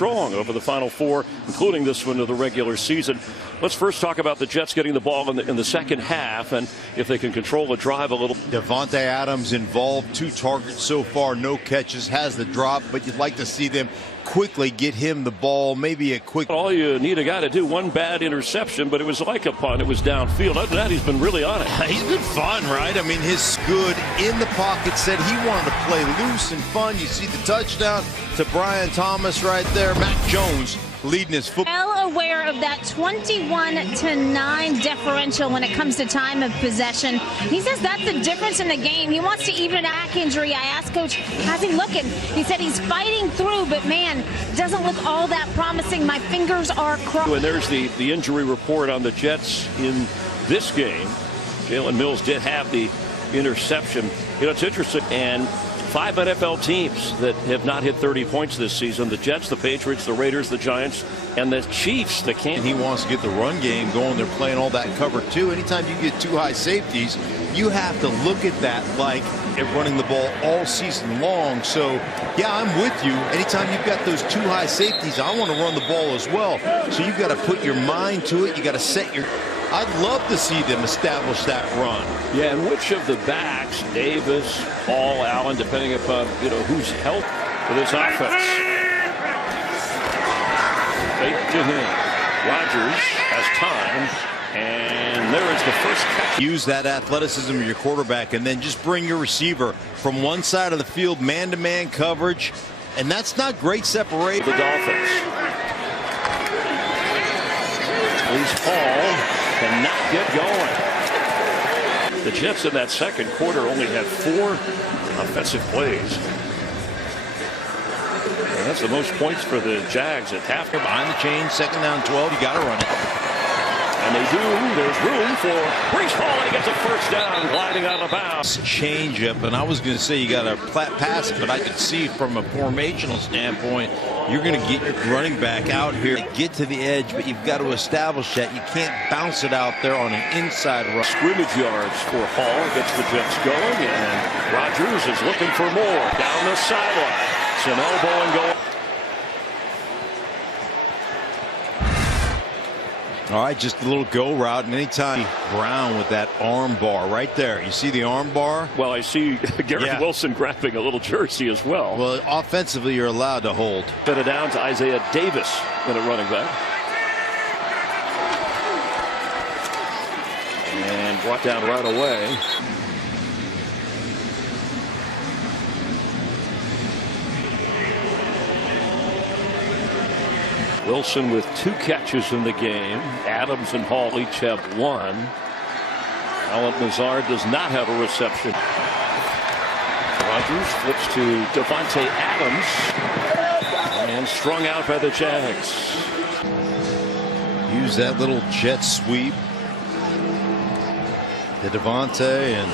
Strong over the Final Four, including this one of the regular season. Let's first talk about the Jets getting the ball in the second half, and if they can control the drive a little. Davante Adams involved, 2 targets so far, no catches, has the drop, but you'd like to see them quickly get him the ball, maybe a quick. All you need a guy to do, one bad interception, but it was like a punt. It was downfield. Other than that, he's been really on it. He's been fun, right? I mean, his good in the pocket said he wanted to play loose and fun. You see the touchdown to Brian Thomas right there. Mac Jones leading his football. Well aware of that 21-9 differential when it comes to time of possession. He says that's the difference in the game. He wants to even a back injury. I asked Coach, how's he looking? He said he's fighting through, but man, doesn't look all that promising. My fingers are crossed. And there's the injury report on the Jets in this game. Jalen Mills did have the interception. You know, it's interesting. And 5 NFL teams that have not hit 30 points this season: the Jets, the Patriots, the Raiders, the Giants, and the Chiefs. The Kansas. He wants to get the run game going. They're playing all that cover too. Anytime you get 2 high safeties, you have to look at that like they're running the ball all season long. So yeah, I'm with you. Anytime you've got those 2 high safeties, I want to run the ball as well. So you've got to put your mind to it. You got to set your. I'd love to see them establish that run. Yeah, and which of the backs, Davis, Hall, Allen, depending upon who's helped for this offense. Fake to him. Rodgers has time, and there is the first catch. Use that athleticism of your quarterback, and then just bring your receiver from one side of the field, man-to-man coverage, and that's not great separation. The Dolphins. Please Hall cannot get going. The Jets in that second quarter only had 4 offensive plays. And that's the most points for the Jags at half. Behind the chain, 2nd down 12, you got to run it. And they do. There's room for Breece Hall. He gets a first down, gliding out of bounds. Change up, and I was going to say you got to pass it, but I could see from a formational standpoint, you're going to get your running back out here, get to the edge, but you've got to establish that. You can't bounce it out there on an inside run. Scrimmage yards for Hall gets the Jets going, and Rodgers is looking for more down the sideline. Some elbowing going. All right, just a little go route, and anytime Brown with that arm bar right there. You see the arm bar? Well, I see Garrett Wilson grabbing a little jersey as well. Well, offensively, you're allowed to hold. Put it down to Isaiah Davis in a running back. And brought down right away. Wilson with 2 catches in the game. Adams and Hall each have 1. Allen Lazard does not have a reception. Rodgers flips to Davante Adams, and strung out by the Jags. Use that little jet sweep to Davante, and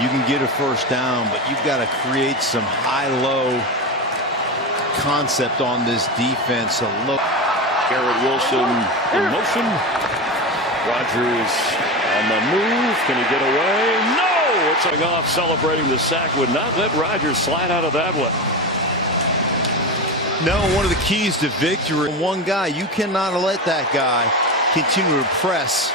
you can get a first down, but you've got to create some high-low concept on this defense. Garrett Wilson in motion. Rodgers on the move. Can he get away? No! It's going off, celebrating the sack. Would not let Rodgers slide out of that one. No, one of the keys to victory. One guy, you cannot let that guy continue to press.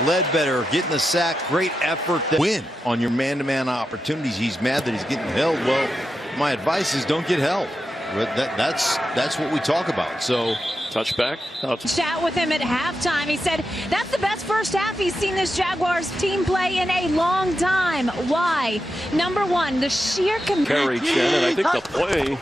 Ledbetter getting the sack. Great effort to win on your man-to-man opportunities. He's mad that he's getting held. Well, my advice is don't get held. That's what we talk about. So touchback. Chat with him at halftime. He said that's the best first half he's seen this Jaguars team play in a long time. Why? Number 1, the sheer Carry Chen, and I think the play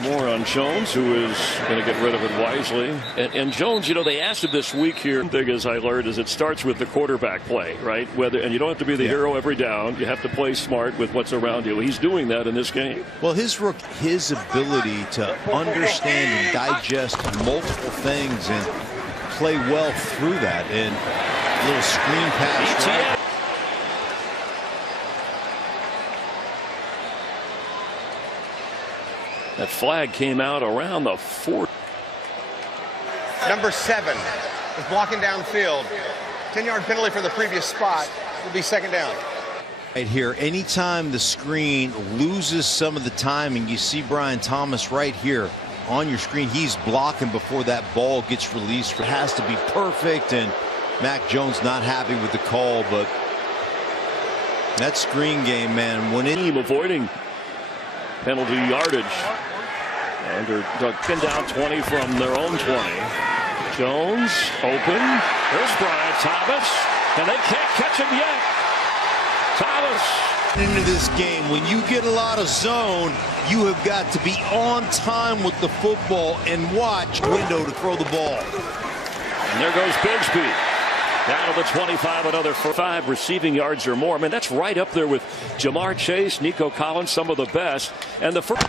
more on Jones, who is going to get rid of it wisely. And Jones, they asked him this week here. The thing, as I learned, is it starts with the quarterback play, right? And you don't have to be the hero every down. You have to play smart with what's around you. He's doing that in this game. Well, his ability to understand and digest multiple things and play well through that, and a little screen pass. Right? That flag came out around the 4. Number 7 is blocking downfield. 10-yard penalty for the previous spot. Will be 2nd down. Right here, anytime the screen loses some of the timing, you see Brian Thomas right here on your screen. He's blocking before that ball gets released. It has to be perfect, and Mac Jones not happy with the call, but that screen game, man, when it avoiding penalty yardage. And they're pinned down 20 from their own 20. Jones open. There's Brian Thomas, and they can't catch him yet. Thomas into this game, when you get a lot of zone, you have got to be on time with the football and watch window to throw the ball. And there goes Bigsby. Down to the 25, another 5 receiving yards or more. I mean, that's right up there with Jamar Chase, Nico Collins, some of the best. And the first.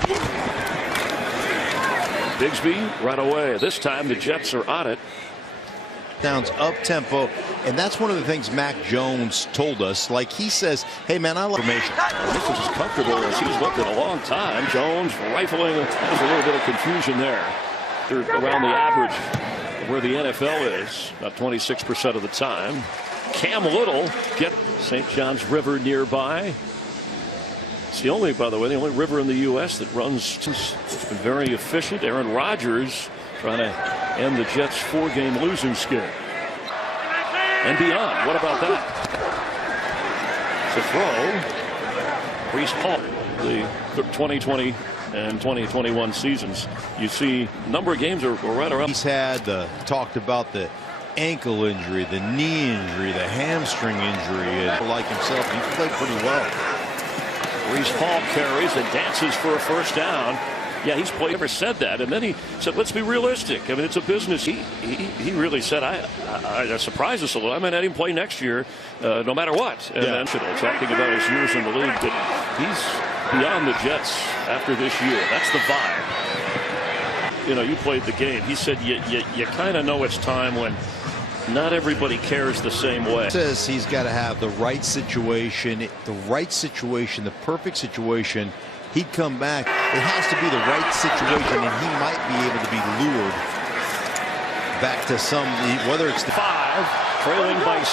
Bigsby right away. This time the Jets are on it. Downs up tempo, and that's one of the things Mac Jones told us. Like he says, hey man, I love information. This is as comfortable as he's looked in a long time. Jones rifling. There's a little bit of confusion there. They're around the average of where the NFL is, about 26% of the time. Cam Little get St. John's River nearby. It's the only, by the way, the only river in the U.S. that runs very efficient. Aaron Rodgers trying to end the Jets' 4-game losing skid. And beyond. What about that? It's a throw. Brees Hall. The 2020 and 2021 seasons. You see a number of games are right around. He's had talked about the ankle injury, the knee injury, the hamstring injury. And like himself, he played pretty well. Brees Hall carries and dances for a first down. Yeah, he's played. Never said that, and then he said, "Let's be realistic. I mean, it's a business." He really said, "I surprised us a little. I might let him play next year, no matter what." And then talking about his years in the league, but he's beyond the Jets after this year. That's the vibe. You know, you played the game. He said, "You kind of know it's time when not everybody cares the same way." Says he's got to have the right situation, the perfect situation. He'd come back. It has to be the right situation, and he might be able to be lured back to some, whether it's the 5, trailing by 6.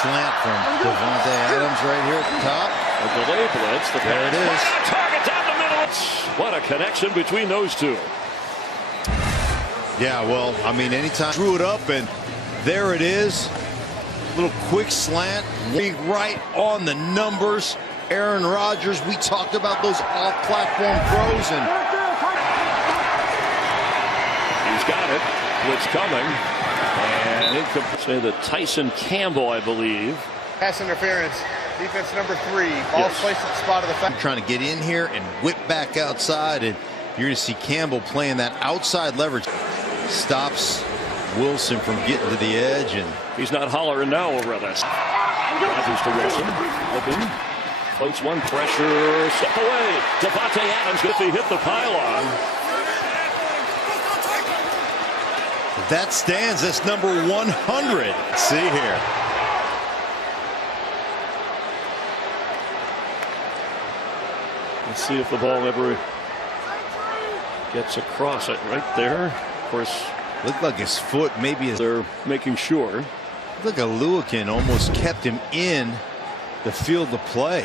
Slant from Davante Adams right here at the top. A delay blitz. There it is. Target down the middle. What a connection between those two. Yeah, well, I mean, anytime threw it up, and there it is. Little quick slant, right on the numbers. Aaron Rodgers, we talked about those off-platform throws, and he's got it. Blitz coming, and incomplete. Say that Tyson Campbell, I believe. Pass interference. Defense number 3. Ball's placed at the spot of the foul. Trying to get in here and whip back outside, and you're going to see Campbell playing that outside leverage. Stops Wilson from getting to the edge, and he's not hollering now over this. Rodgers to Wilson. Looking. Floats one pressure. Step away. Davante Adams if he hit the pylon. That stands. That's number 100. Let's see here. Let's see if the ball ever gets across it right there. Of course, looked like his foot maybe they're making sure. Look at Lewican almost kept him in the field of play.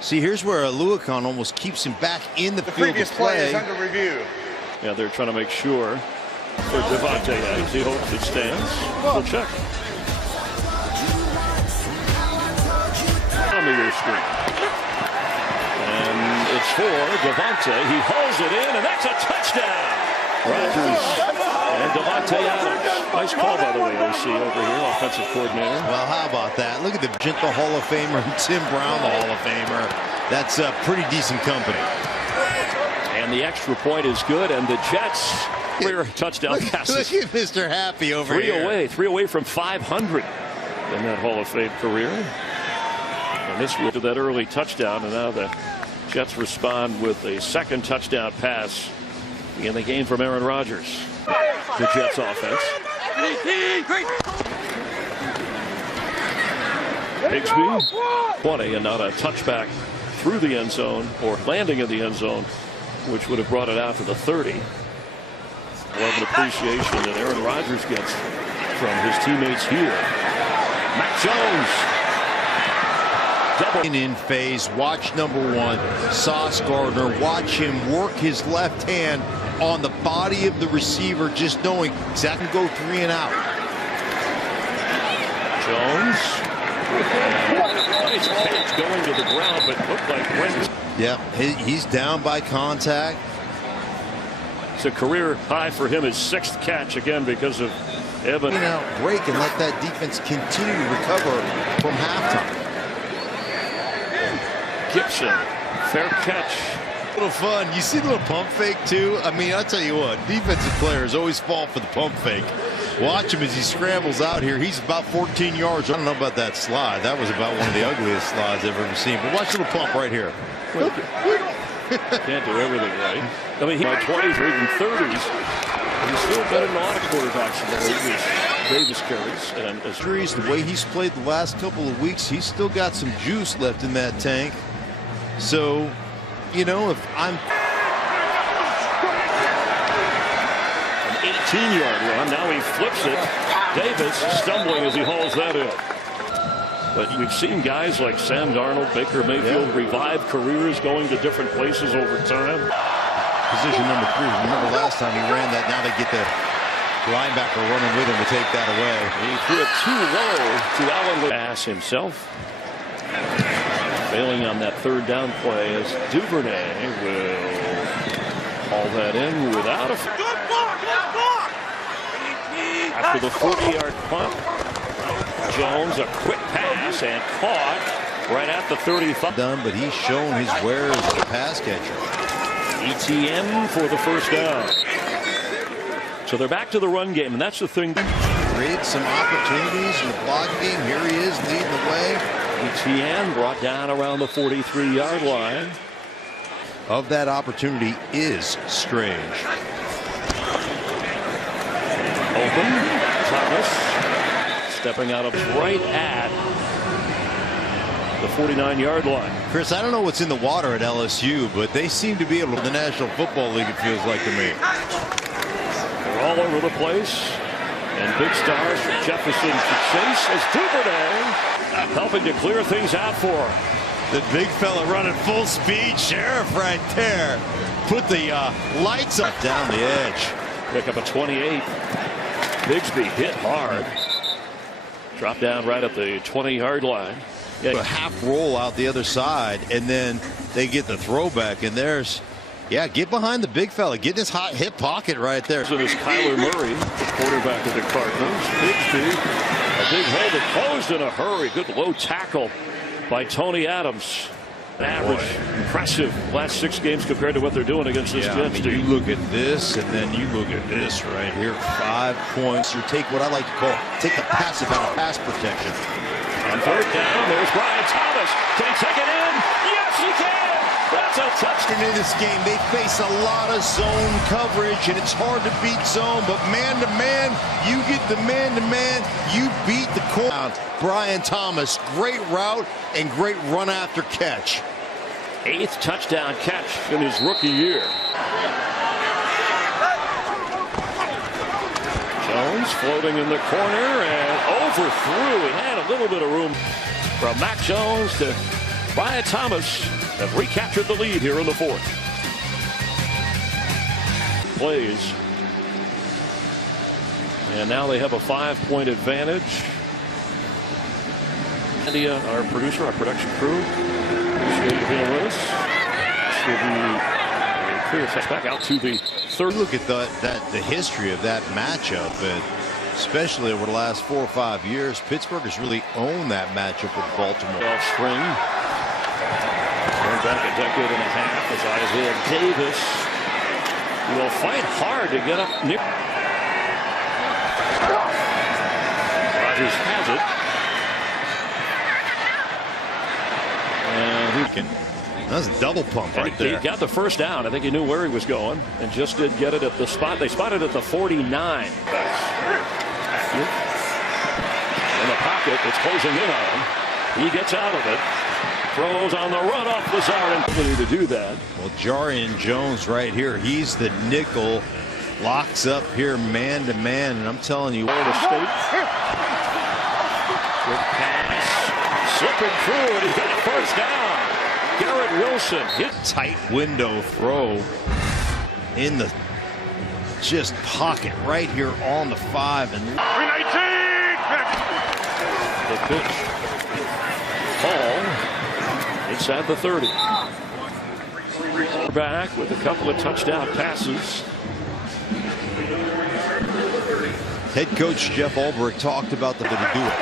See, here's where Lewican almost keeps him back in the field of play. Previous play is under review. Yeah, they're trying to make sure for Davante Adams. He hopes it stands. We'll check. On the your screen. And it's for Davante. He hauls it in, and that's a touchdown. Rodgers and Davante Adams. Nice call, by the way, OC over here, offensive coordinator. Well, how about that? Look at the Hall of Famer and Tim Brown, the Hall of Famer. That's a pretty decent company. And the extra point is good, and the Jets clear touchdown passes. Look at Mr. Happy over here. Three away from 500 in that Hall of Fame career. And this was that early touchdown, and now the Jets respond with a second touchdown pass in the game from Aaron Rodgers. The Jets offense. Bigsby 20, and not a touchback through the end zone or landing in the end zone, which would have brought it out to the 30. Love and appreciation that Aaron Rodgers gets from his teammates here. Mac Jones. Double. In phase, watch number 1, Sauce Gardner. Watch him work his left hand on the body of the receiver, just knowing exactly go 3 and out. Jones. Nice catch going to the ground, but looked like went. Yeah, he's down by contact. It's a career high for him, his 6th catch again because of Evan. Out break and let that defense continue to recover from halftime. Gibson, fair catch. A little fun. You see the little pump fake too? I mean, I'll tell you what, defensive players always fall for the pump fake. Watch him as he scrambles out here. He's about 14 yards. I don't know about that slide. That was about one of the ugliest slides I've ever seen. But watch the little pump right here. Can't do everything right. I mean, he had 20s or even 30s. He's still better than a lot of quarterbacks in the league. Davis carries. And injuries, the way he's played the last couple of weeks, he's still got some juice left in that tank. So, you know, if I'm an 18-yard run, now he flips it. Davis stumbling as he hauls that in. But we've seen guys like Sam Darnold, Baker Mayfield revive careers going to different places over time. Position number 3. Remember last time he ran that. Now they get the linebacker running with him to take that away. He threw it too low to Allen. Pass himself. Failing on that 3rd down play as Duvernay will haul that in without a. After the 40-yard punt, Jones a quick pass and caught right at the 35. Done, but he's shown his wares as a pass catcher. ETN for the 1st down. So they're back to the run game, and that's the thing. Create some opportunities in the block game. Here he is leading the way. ETN brought down around the 43-yard line. Of that opportunity is Strange. Open. Thomas stepping out of right at the 49-yard line. Chris, I don't know what's in the water at LSU, but they seem to be able to the National Football League, it feels like to me. They're all over the place. And big stars from Jefferson to Chase as Duvernay helping to clear things out for him. The big fella running full speed. Sheriff right there. Put the lights up down the edge. Pick up a 28. Bigsby hit hard. Drop down right at the 20-yard line. Yeah. A half roll out the other side, and then they get the throwback, and there's, yeah, get behind the big fella. Get in his hot hip pocket right there. So is Kyler Murray, the quarterback of the Cardinals. Bigsby, a big hole that closed in a hurry. Good low tackle by Tony Adams. Average, impressive last 6 games compared to what they're doing against this Jets team. You look at this, and then you look at this right here. 5 points. You take what I like to call take the passive out of pass protection. On 3rd down, there's Brian Thomas. Can he take it in? Yes, he can. That's a touchdown. In this game, they face a lot of zone coverage, and it's hard to beat zone. But man to man, you get the man to man, you beat the corner. Brian Thomas, great route and great run after catch. 8th touchdown catch in his rookie year. Jones floating in the corner and overthrew. He had a little bit of room from Mac Jones to Brian Thomas have recaptured the lead here in the 4th. Plays. And now they have a 5-point advantage. Andy, our producer, our production crew, appreciate you being with us. This will be a clear set back out to the 3rd. Look at the history of that matchup, and especially over the last 4 or 5 years, Pittsburgh has really owned that matchup with Baltimore. String. Going back a decade and a half as Isaiah Davis will fight hard to get up near. Rodgers has it. And he can. That's a double pump right there. He got the 1st down. I think he knew where he was going and just did get it at the spot. They spotted at the 49. In the pocket, it's closing in on him. He gets out of it. Throws on the run off Lazard and ability to do that. Well, Jarian Jones right here. He's the nickel locks up here man to man, and I'm telling you, Florida State. Good pass, slipping through it. He got a first down. Garrett Wilson hit tight window throw in the just pocket right here on the 5, and 319. The pitch. Ball inside the 30. Back with a couple of touchdown passes. Head coach Jeff Ulbrich talked about the to do it.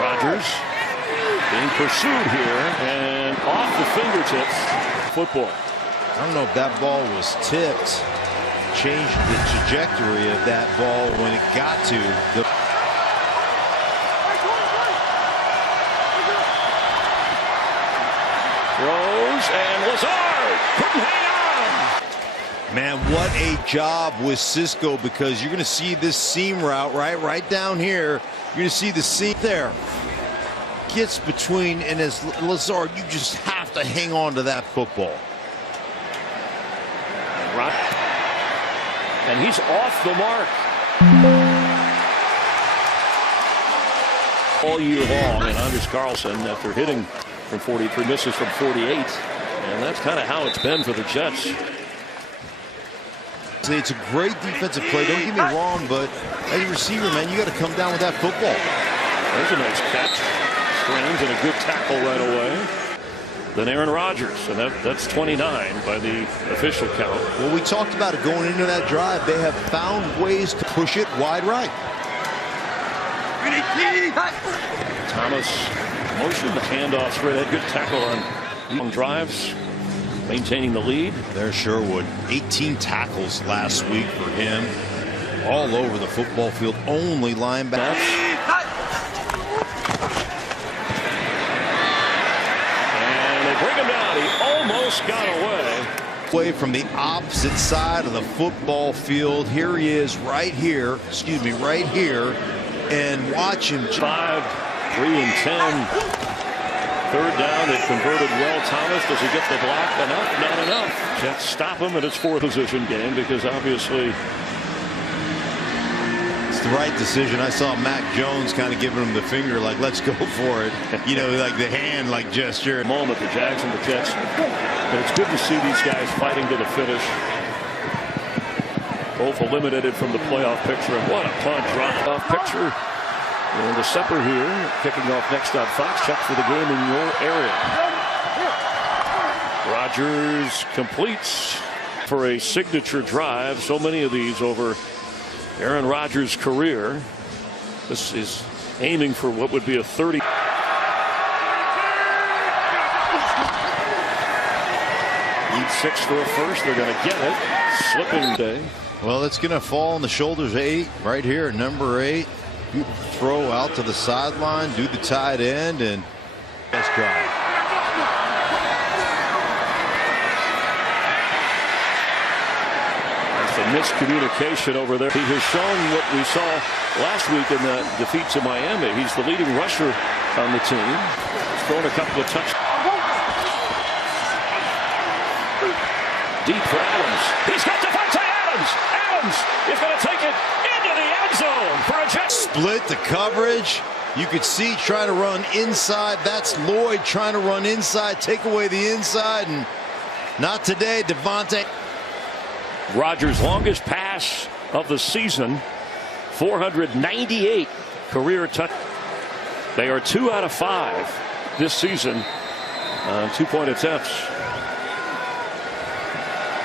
Rodgers being pursued here and off the fingertips. Football. I don't know if that ball was tipped, changed the trajectory of that ball when it got to the. Throws and Lazard couldn't hang on. Man, what a job with Cisco, because you're going to see this seam route right down here. You're going to see the seam there. Gets between, and as Lazard, you just have to hang on to that football. And he's off the mark. All year long, and Anders Carlson, after hitting from 43, misses from 48. And that's kind of how it's been for the Jets. It's a great defensive play, don't get me wrong, but as a receiver, man, you got to come down with that football. There's a nice catch. Strange, and a good tackle right away. Then Aaron Rodgers, and that's 29 by the official count. Well, we talked about it going into that drive. They have found ways to push it wide right. Thomas motion, the handoff straight ahead. Good tackle on long drives, maintaining the lead. There's Sherwood, 18 tackles last week for him, all over the football field. Only linebacker. Bring him down. He almost got away. Away from the opposite side of the football field. Here he is right here. Excuse me, right here. And watch him. 5, 3 and 10. Third down. They converted well. Thomas, does he get the block? Enough? Not enough. Jets stop him in its 4th position game, because obviously it's the right decision. I saw Mac Jones kind of giving him the finger, like, let's go for it. You know, like the hand, like gesture. Moment, the Jags and the Jets. But it's good to see these guys fighting to the finish. Both eliminated from the playoff picture. And what a punt. Drop-off picture. And the supper here, kicking off next on Fox. Check for the game in your area. Rodgers completes for a signature drive. So many of these over Aaron Rodgers' career. This is aiming for what would be a 30. Need 6 for a first. They're going to get it. Slipping day. Well, it's going to fall on the shoulders of 8 right here, number 8. You throw out to the sideline, do the tight end, and let's drive. Miscommunication over there. He has shown what we saw last week in the defeat to Miami. He's the leading rusher on the team. He's thrown a couple of touchdowns. Deep for Adams. He's got Devontae Adams. Adams is going to take it into the end zone for a Jet. Split the coverage. You could see trying to run inside. That's Lloyd trying to run inside, take away the inside, and not today, Devontae. Rodgers' longest pass of the season, 498 career touch. They are 2 out of 5 this season on 2-point attempts.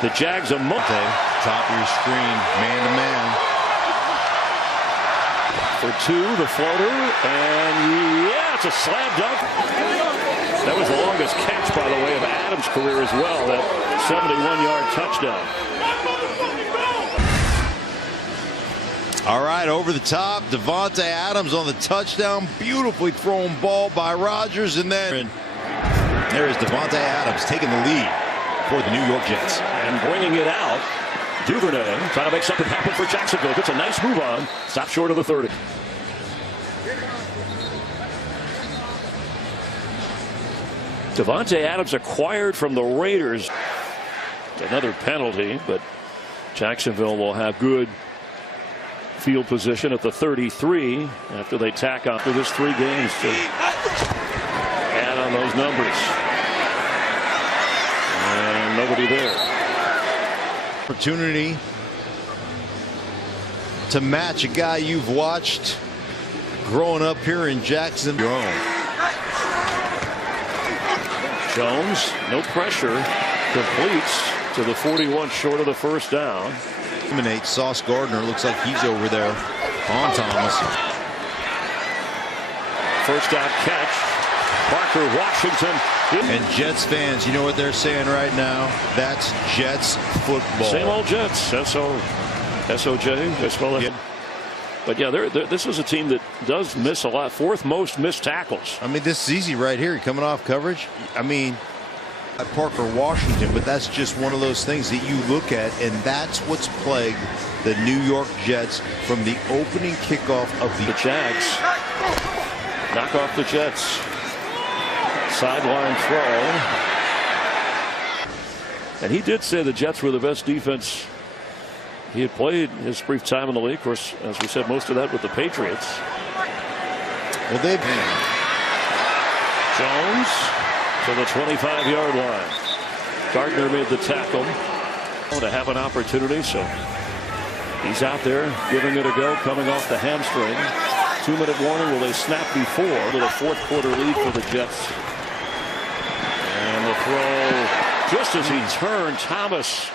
The Jags are top of your screen, man to man. For 2, the floater, and yeah, it's a slam dunk. That was the longest catch, by the way, of Adams' career as well. That 71-yard touchdown. All right, over the top, Devontae Adams on the touchdown. Beautifully thrown ball by Rodgers, and then there is Devontae Adams taking the lead for the New York Jets. And bringing it out, Duvernay trying to make something happen for Jacksonville. Gets a nice move on. Stop short of the 30. Devontae Adams acquired from the Raiders. Another penalty, but Jacksonville will have good field position at the 33 after they tack on for this 3 games to add on those numbers. And nobody there. Opportunity to match a guy you've watched growing up here in Jacksonville. Your own. Jones, no pressure, completes to the 41 short of the first down. Sauce Gardner looks like he's over there on Thomas. First down catch. Parker Washington. And Jets fans, you know what they're saying right now? That's Jets football. Same old Jets. SOJ. Yeah. But yeah, this is a team that does miss a lot. 4th most missed tackles. I mean, this is easy right here. Coming off coverage. I mean, Parker Washington, but that's just one of those things that you look at, and that's what's plagued the New York Jets from the opening kickoff of the Jags. Knock off the Jets. Sideline throw. And he did say the Jets were the best defense he had played his brief time in the league. Of course, as we said, most of that with the Patriots. Well, they've Jones to the 25-yard line. Gardner made the tackle to have an opportunity, so he's out there giving it a go, coming off the hamstring. 2-minute warning. Will they snap before with a 4th quarter lead for the Jets? And the throw, just as he turned, Thomas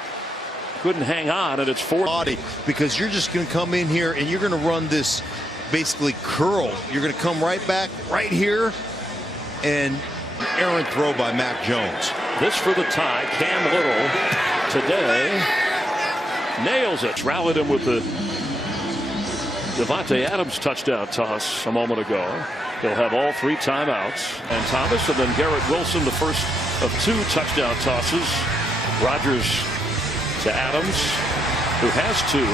couldn't hang on, and it's 4th. Because you're just going to come in here and you're going to run this basically curl. You're going to come right back right here, and errant throw by Mac Jones. This for the tie. Cam Little today nails it. Rallied him with the Devontae Adams touchdown toss a moment ago. He'll have all 3 timeouts. And Thomas, and then Garrett Wilson, the first of 2 touchdown tosses. Rodgers to Adams, who has 2.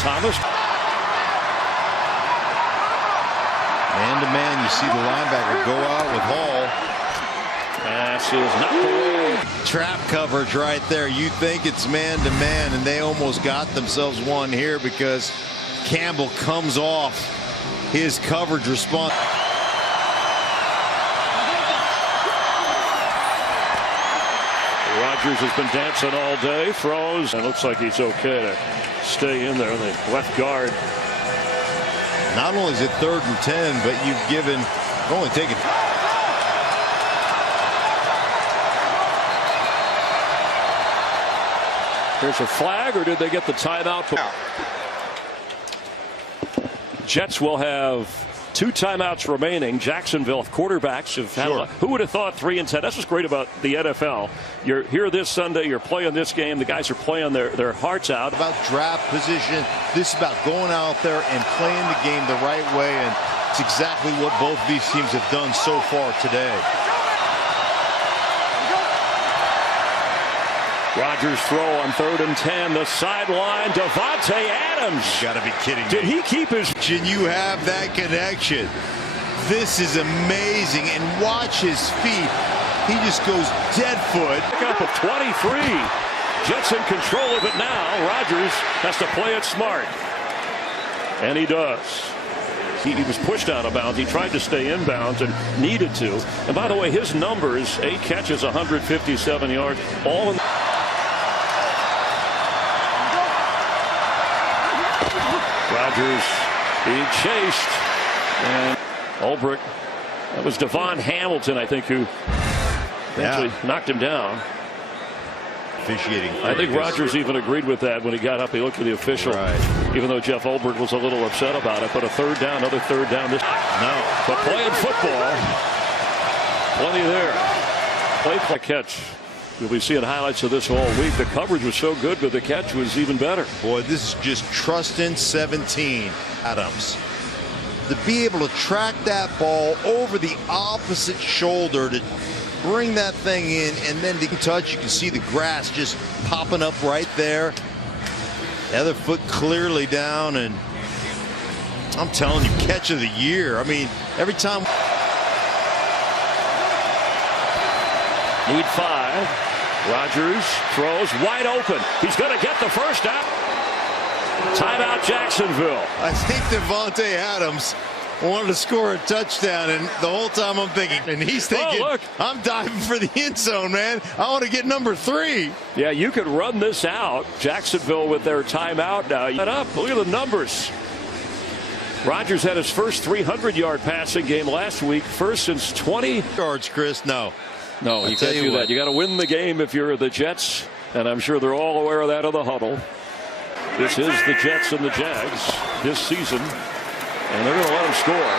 Thomas. Man-to-man, you see the linebacker go out with Hall. Pass is not the way. Trap coverage right there. You think it's man-to-man, and they almost got themselves one here because Campbell comes off his coverage response. Rodgers has been dancing all day. Throws, and looks like he's okay to stay in there. The left guard. Not only is it 3rd and 10, but you've given only taken. There's a flag, or did they get the timeout? Jets will have 2 timeouts remaining. Jacksonville quarterbacks have had, who would have thought 3 and 10? That's what's great about the NFL. You're here this Sunday, you're playing this game, the guys are playing their hearts out. About draft position, this is about going out there and playing the game the right way, and it's exactly what both of these teams have done so far today. Rodgers throw on 3rd and 10, the sideline, Devontae Adams. You gotta be kidding me. Did he keep his? You have that connection. This is amazing, and watch his feet. He just goes dead foot. Pick up of 23. Jets in control of it now. Rodgers has to play it smart, and he does. He was pushed out of bounds. He tried to stay in bounds and needed to. And by the way, his numbers: 8 catches, 157 yards, all in. Rodgers being chased, and Ulbrich. That was Devon Hamilton, I think, who eventually knocked him down. Officiating. I think Rodgers even agreed with that when he got up. He looked at the official, even though Jeff Ulbrich was a little upset about it. But a 3rd down, another 3rd down. But playing football, plenty there. Play catch. You'll be seeing highlights of this all week. The coverage was so good, but the catch was even better. Boy, this is just trust in 17. Adams. To be able to track that ball over the opposite shoulder to bring that thing in, and then to touch, you can see the grass just popping up right there. The other foot clearly down, and I'm telling you, catch of the year. I mean, every time. Need 5. Rodgers throws wide open. He's going to get the first out. Timeout Jacksonville. I think Devontae Adams wanted to score a touchdown, and the whole time I'm thinking, and he's thinking, look. I'm diving for the end zone, man. I want to get number 3. Yeah, you could run this out. Jacksonville with their timeout now. Look at the numbers. Rodgers had his first 300-yard passing game last week, first since 20 yards. Chris, no, you can't do that. You got to win the game if you're the Jets, and I'm sure they're all aware of that in the huddle. This is the Jets and the Jags this season, and they're going to let them score.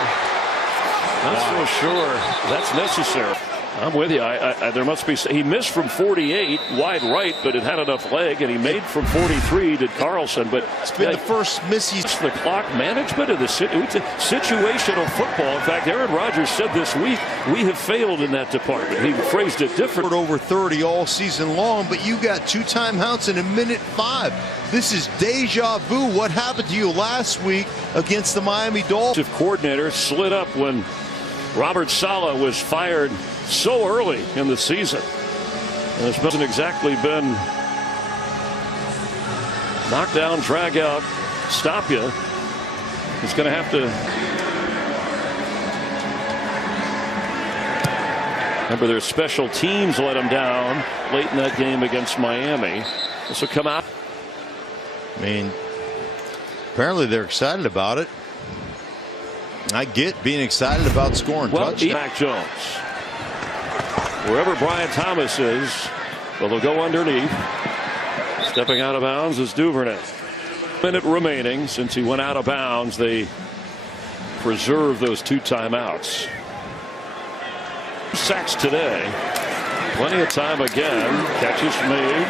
Not so sure that's necessary. I'm with you. There must be. He missed from 48 wide right, but it had enough leg, and he made from 43 to Carlson. But it's been the first miss. It's the clock management of the situational football. In fact, Aaron Rodgers said this week, we have failed in that department. He phrased it different. Over 30 all season long, but you got 2 timeouts in a minute 5. This is deja vu. What happened to you last week against the Miami Dolphins? Coordinator slid up when Robert Saleh was fired so early in the season. And this hasn't exactly been knockdown, drag out, stop you. He's going to have to. Remember, their special teams let him down late in that game against Miami. This will come out. I mean, apparently they're excited about it. I get being excited about scoring touchdowns. Mac Jones. Wherever Brian Thomas is, well, they'll go underneath. Stepping out of bounds is Duvernay. Minute remaining since he went out of bounds. They preserve those 2 timeouts. Sacks today. Plenty of time again. Catches made.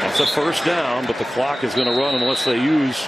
That's a first down, but the clock is going to run unless they use.